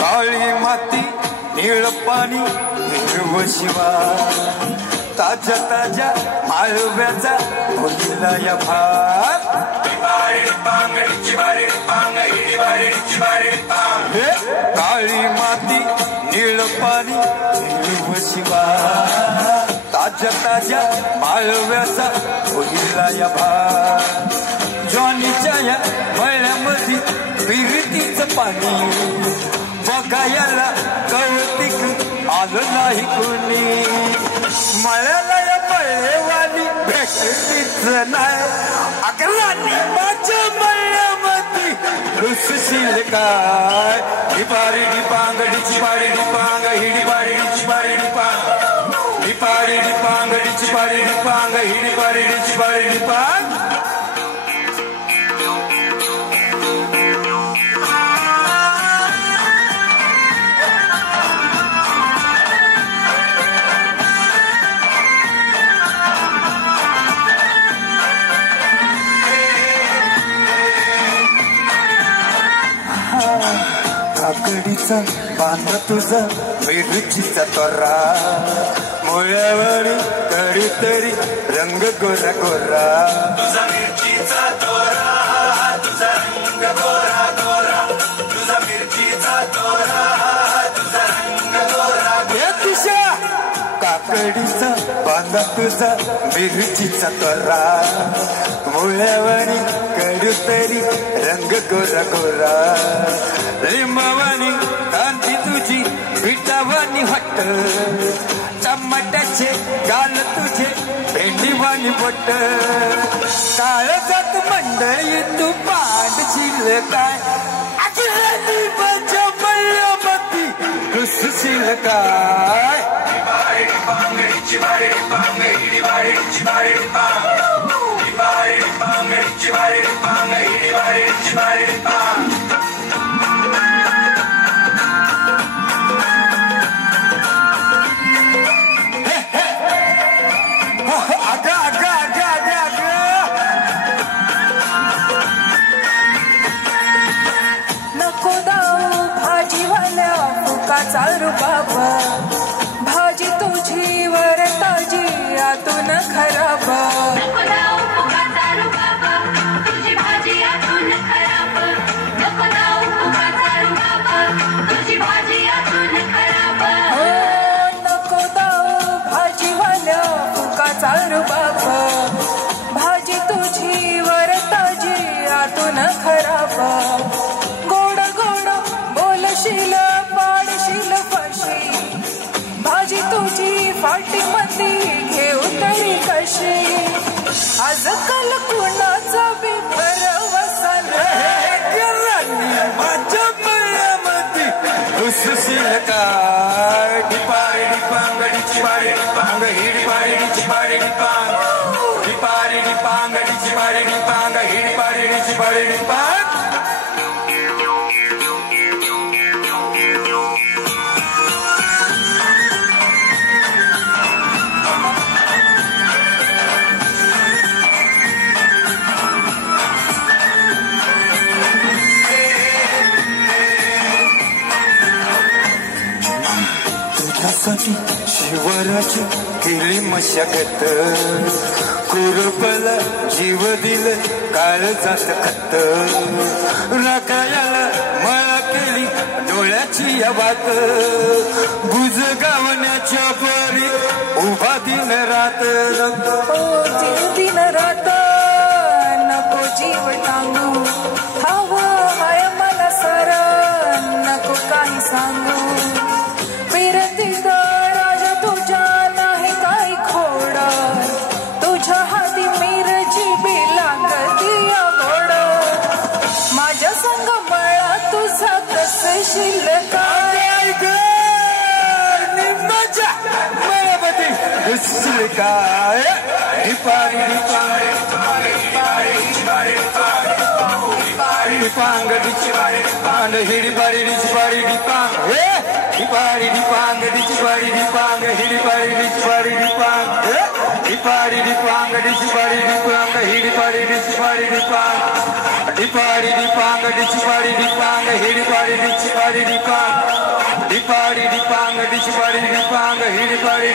काळी माती निळ पाणी हिरव शिवा ताज्या ताज्या माळव्याचा होलीला या भात काळी माती निळ पाणी हिरव शिवा ताज्या ताज्या माळव्याचा होलीला या भात जॉनीच्या या मळ्यामध्ये विहिरीचं पाणी बघायला कौतिक आलं नाही कोणी मळ्याला या मळेवाली भेटलीच नाही अकरांनी माझ्या मळ्यामध्ये रुसशील काय डिपारी डिपांगडीची पाडी डिपांग हिडी पाडीची पाडी डिपांग डिपारी डिपांगडीची पाडी डिपांग हिडी पाडीची पाडी डिपांग काकडीचा बांधा तुझा मिरचीचा तोरा मुळ्यावरी तरी तरी रंग गोरा गोरा तुझा मिरचीचा तोरा तुझा रंग गोरा गोरा तुझा मिरचीचा तोरा तुझा रंग गोरा गोरा तुझ्या काकडीचा बांधा तुझा मिरचीचा तोरा मुळ्यावरी कडू तरी रंग गोरा गोरा लिंबावानी कांती तुझी पिठावानी हट्ट टमाट्याचे गाल तुझे भेंडीवानी बट काळजात मंडई तू पांडशील काय अखिलानी माझ्या मळ्यामध्ये रुसशील काय नको दाऊ भाजीवाल्या फुकाचा रुबाब भाजी तुझी वर ताजी आतून खराब नको दाऊ भाजीवाल्या फुकाचा रुबाब भाजी तुझी वर ताजी आतून खराब गोड गोड बोलशील पाडशील फाशी भाजी तुझी फाटी मध्ये घेऊ तरी कशी आजकाल कुणाचा बी भरवसा माझ्या मळ्यामध्ये रुसशील काय डिपारी डिपांगडीची पाडी डिपांग हिडी पाडीची पाडी डिपांग डिपारी डिपांगडीची पाडी डिपांग हिडी पाडीची पाडी डिपांग तुझ्यासाठी शिवराची केली मशागत कुरपला जीव दिल काळजात खत राखायला मळा केली डोळ्याची या वात बुजगावण्याच्या परी उभा दिन रात दिन रात नको जीव टांगू हवं हाय मला सर नको काही सांगू राज तुझ्या नाही काही खोड तुझ्या हाती मिरची बी लागती या गोड माझ्या संग मळा तुझा कसशील काय माझ्या मळ्यामध्ये रुसशील काय डिपारी डिपांगडीची पांड हिडी पाडीची पाडी डिपांग डिपारी डिपांगडीची पाडी डिपांग हिडी पाडीची पाडी डिपांग Dipari dipanga dipari dipanga hidipari dipari dipanga dipari dipanga dipari dipanga hidipari dipari dipanga dipari dipanga dipari dipanga hidipari